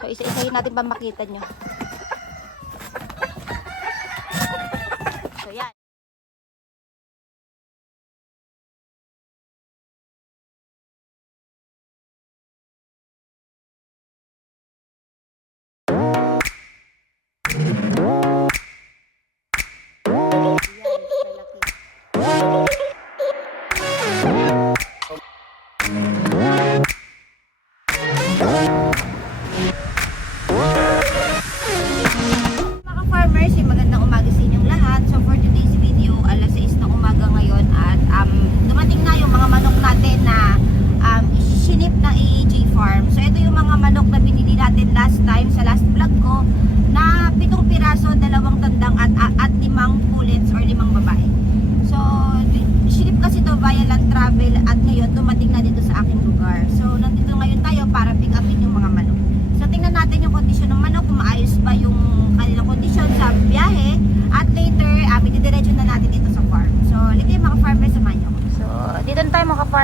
So, isa-isahin natin pa makita nyo.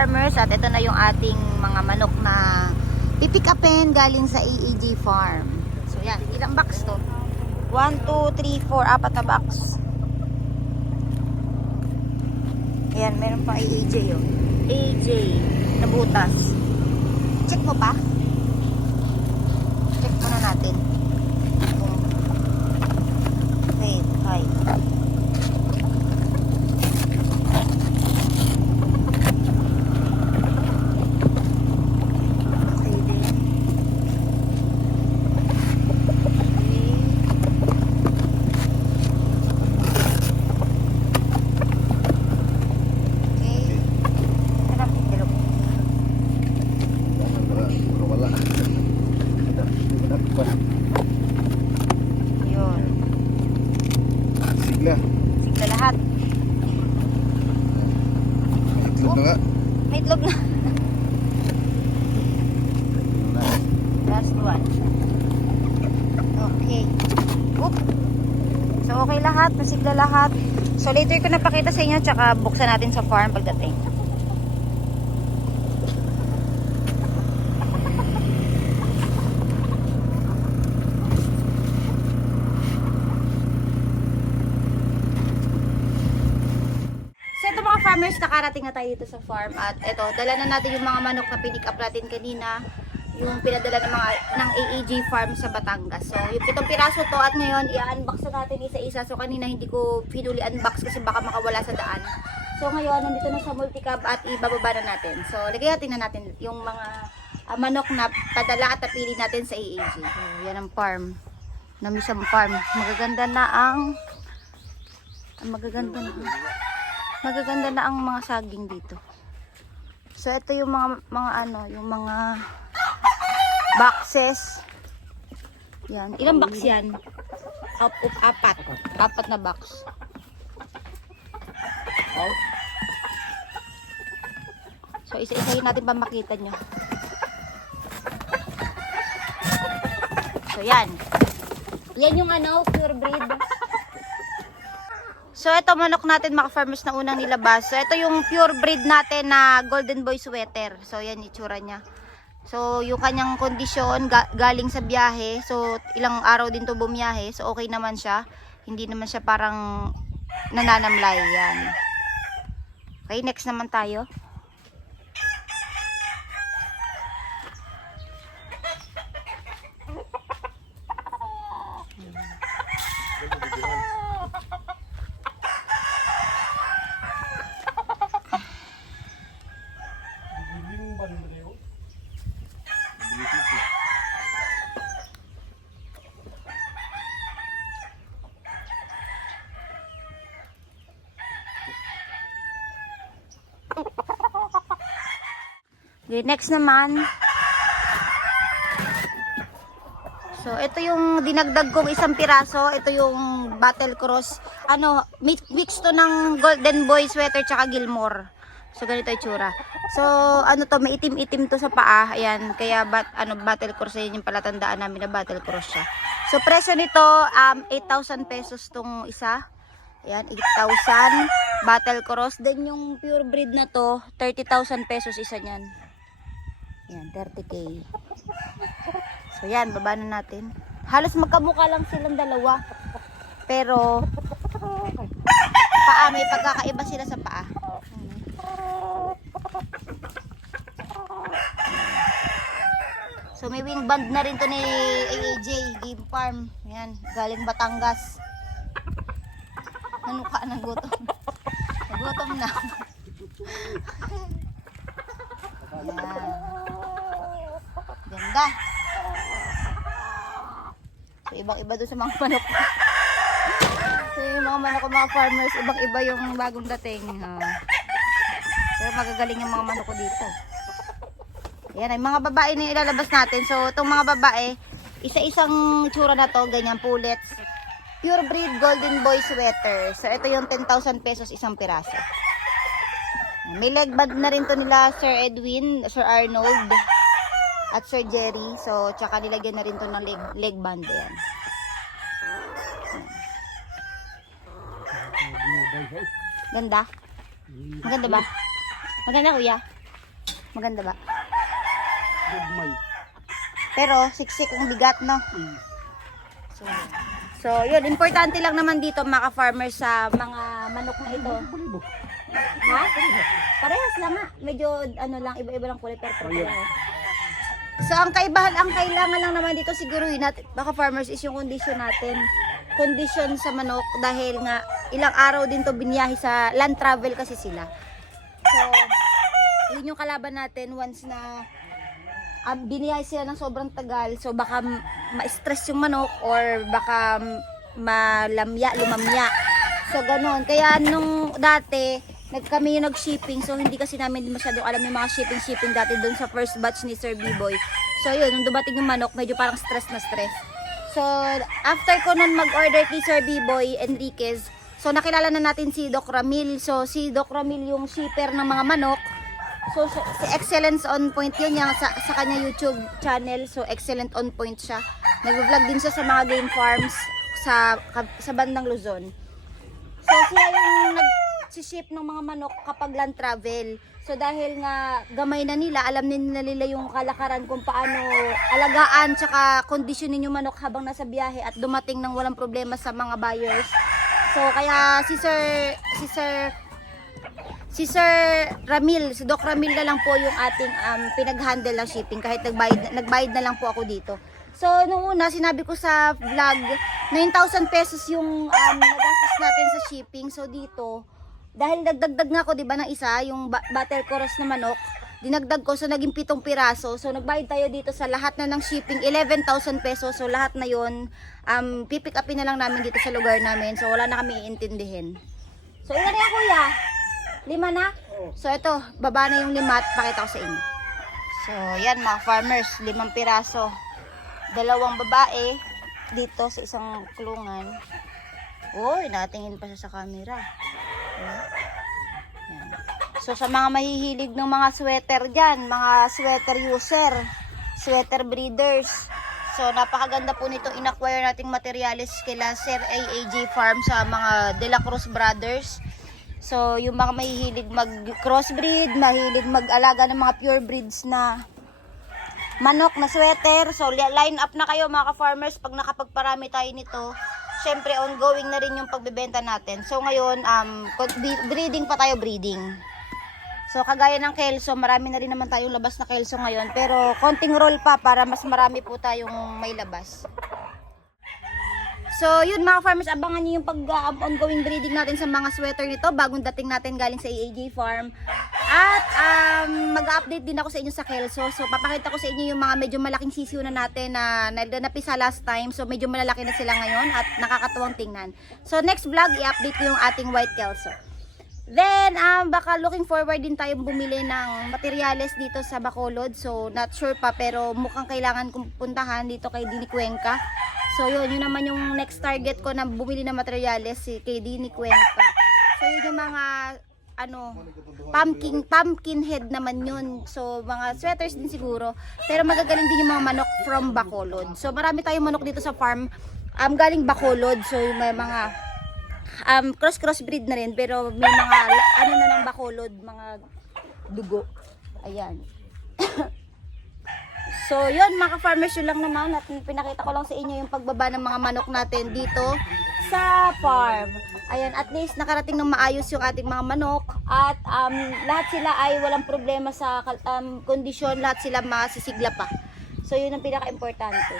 Farmers at ito na yung ating mga manok na pipick upin galing sa AAG Farm. So, yan. Ilang box to? 1, 2, 3, 4, apat na box. Ayan, meron pang AAJ oh. AAJ na butas. Check mo pa? check muna natin. Kung- Wait, hi. Okay din. Okay. Okay. Sarap, bilog. Wala. Yun. Sigla. Sigla lahat. Itlog na nga. May itlog na. Last one. Okay. Oop. So, okay lahat. Nasigla lahat. So, later ko napakita sa inyo tsaka buksan natin sa farm pagdating. So, ito mga farmers, nakarating na tayo dito sa farm at ito, dala na natin yung mga manok na pinick up natin kanina yung pinadala ng mga ng AAG farm sa Batangas. So, yung pitong piraso to at ngayon i-unbox na natin isa-isa. So, kanina hindi ko pinuli unbox kasi baka makawala sa daan. So, ngayon nandito na sa multicab at ibababa na natin. So, lagay natin na natin yung mga ah, manok na padala at napili natin sa AAG. So, yan ang farm. Namisang farm. Magaganda na ang ang magaganda na magaganda na ang mga saging dito. So ito yung mga mga ano, yung mga boxes. Yan. Ilang box yan? Up, up, apat. Apat na box. So isa-isahin natin pa makita nyo. So yan. Yan yung ano, pure breed. So, ito manok natin mga farmers na unang nilabas. So, ito yung pure breed natin na Golden Boy Sweater. So, yan itsura niya. So, yung kanyang kondisyon ga- galing sa biyahe. So, ilang araw din to bumiyahe. So, okay naman siya. Hindi naman siya parang nananamlay. Yan. Okay, next naman tayo. Okay, next naman. So, ito yung dinagdag kong isang piraso. Ito yung Battle Cross. Ano, mix, mix to ng Golden Boy sweater tsaka Gilmore. So, ganito yung tsura. So, ano to, may itim-itim to sa paa. Ayan, kaya bat, ano, Battle Cross, yun yung palatandaan namin na Battle Cross siya. So, presyo nito, um, 8,000 pesos tong isa. Ayan, 8,000. Battle Cross. Then, yung pure breed na to, 30,000 pesos isa niyan. Yan, 30k. So yan, baba na natin. Halos magkamukha lang silang dalawa. Pero paa, may pagkakaiba sila sa paa. So may wing band na rin to ni AAJ Game Farm. Yan, galing Batangas. Ano ka ng gutom? Nagutom na. Yan. Ganda. So ibang iba doon sa mga manok. So yung mga manok ko mga farmers, ibang iba yung bagong dating. ha. Pero magagaling yung mga manok ko dito. Yan ay mga babae na ilalabas natin. So itong mga babae, isa-isang tsura na to, ganyan pullets. Pure breed golden boy sweater. So ito yung 10,000 pesos isang piraso. May leg band na rin to nila Sir Edwin, Sir Arnold, at Sir Jerry. So tsaka nilagyan na rin to ng leg, leg band. Yan. Ganda? Maganda ba? Maganda kuya? Maganda ba? Pero siksik ang bigat, no? So, so yun, importante lang naman dito mga farmers sa mga manok na ito. Ha? Parehas lang nga. Medyo ano lang, iba-iba lang kulay pero pareho. So ang kaibahan, ang kailangan lang naman dito siguruhin natin, baka farmers is yung condition natin. Condition sa manok dahil nga ilang araw din to biniyahe sa land travel kasi sila. So, yun yung kalaban natin once na um, biniyahe sila ng sobrang tagal. So baka ma-stress yung manok or baka malamya, lumamya. So ganon. Kaya nung dati, nag kami yung nag-shipping. So hindi kasi namin masyadong alam yung mga shipping-shipping dati doon sa first batch ni Sir B-Boy. So yun, nung dumating yung manok, medyo parang stress na stress. So after ko nun mag-order kay Sir B-Boy Enriquez, so nakilala na natin si Doc Ramil. So si Doc Ramil yung shipper ng mga manok. So, siya- si Excellence on Point yun yung sa, sa kanya YouTube channel. So, Excellent on Point siya. Nag-vlog din siya sa mga game farms sa, sa bandang Luzon. So, siya yung nag-ship ng mga manok kapag land travel. So, dahil nga gamay na nila, alam nila nila yung kalakaran kung paano alagaan tsaka kondisyonin yung manok habang nasa biyahe at dumating ng walang problema sa mga buyers. So, kaya si Sir, si Sir Si Sir Ramil, si Doc Ramil na lang po yung ating um, pinag-handle ng shipping kahit nagbayad, nagbayad na lang po ako dito. So, nung una, sinabi ko sa vlog, 9,000 pesos yung um, nagastos natin sa shipping. So, dito, dahil nagdagdag nga ako, di ba, ng isa, yung ba- butter cross na manok, dinagdag ko, so naging pitong piraso. So, nagbayad tayo dito sa lahat na ng shipping, 11,000 pesos. So, lahat na yon um, pipick upin na lang namin dito sa lugar namin. So, wala na kami iintindihin. So, ilan na yan, kuya? Lima na? So, ito, baba na yung lima at pakita ko sa inyo. So, yan mga farmers, limang piraso. Dalawang babae dito sa isang kulungan. Uy, natingin pa siya sa camera. Yan. So, sa mga mahihilig ng mga sweater dyan, mga sweater user, sweater breeders, So, napakaganda po nito inacquire nating materials kila Sir AAG Farm sa mga De La Cruz Brothers. So, yung mga mahihilig mag-crossbreed, mahilig mag-alaga ng mga pure breeds na manok na sweater. So, li- line up na kayo mga ka-farmers pag nakapagparami tayo nito. Siyempre, ongoing na rin yung pagbebenta natin. So, ngayon, um, breeding pa tayo, breeding. So, kagaya ng kelso, marami na rin naman tayong labas na kelso ngayon. Pero, konting roll pa para mas marami po tayong may labas. So, yun mga farmers, abangan niyo yung pag-ongoing breeding natin sa mga sweater nito. Bagong dating natin galing sa AAG Farm. At um, mag-update din ako sa inyo sa Kelso. So, papakita ko sa inyo yung mga medyo malaking sisiw na natin na, na napisa last time. So, medyo malalaki na sila ngayon at nakakatuwang tingnan. So, next vlog, i-update yung ating white Kelso. Then, um, baka looking forward din tayong bumili ng materyales dito sa Bacolod. So, not sure pa pero mukhang kailangan kong puntahan dito kay Dini Cuenca. So, yun, yun naman yung next target ko na bumili ng materyales si kay Dini Cuenca. So, yun yung mga ano, pumpkin, pumpkin head naman yun. So, mga sweaters din siguro. Pero magagaling din yung mga manok from Bacolod. So, marami tayong manok dito sa farm. Um, galing Bacolod. So, may mga um, cross cross breed na rin pero may mga ano na ng bakolod mga dugo ayan So, yun, mga farmers yun lang naman at pinakita ko lang sa inyo yung pagbaba ng mga manok natin dito sa farm. Ayan, at least nakarating ng maayos yung ating mga manok at um, lahat sila ay walang problema sa um, kondisyon, lahat sila masisigla pa. So, yun ang pinaka-importante.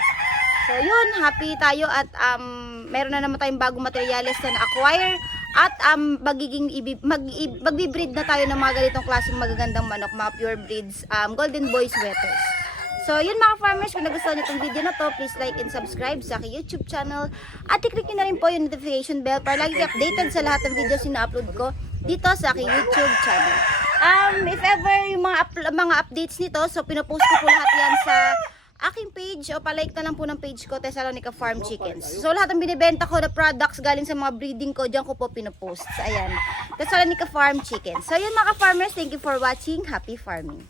So, yun, happy tayo at um, meron na naman tayong bagong materials na na-acquire at um, magiging mag, magbi-breed na tayo ng mga ganitong klaseng magagandang manok, mga pure breeds, um, golden boy sweaters. So, yun mga farmers, kung nagustuhan niyo itong video na to, please like and subscribe sa aking YouTube channel. At i-click niyo na rin po yung notification bell para lagi updated sa lahat ng videos na upload ko dito sa aking YouTube channel. Um, if ever yung mga, up- mga updates nito, so pinopost ko po lahat yan sa aking page o palike na lang po ng page ko, Thessalonica Farm Chickens. So lahat ng binibenta ko na products galing sa mga breeding ko, dyan ko po pinopost. Ayan, Thessalonica Farm Chickens. So yun mga farmers, thank you for watching. Happy farming!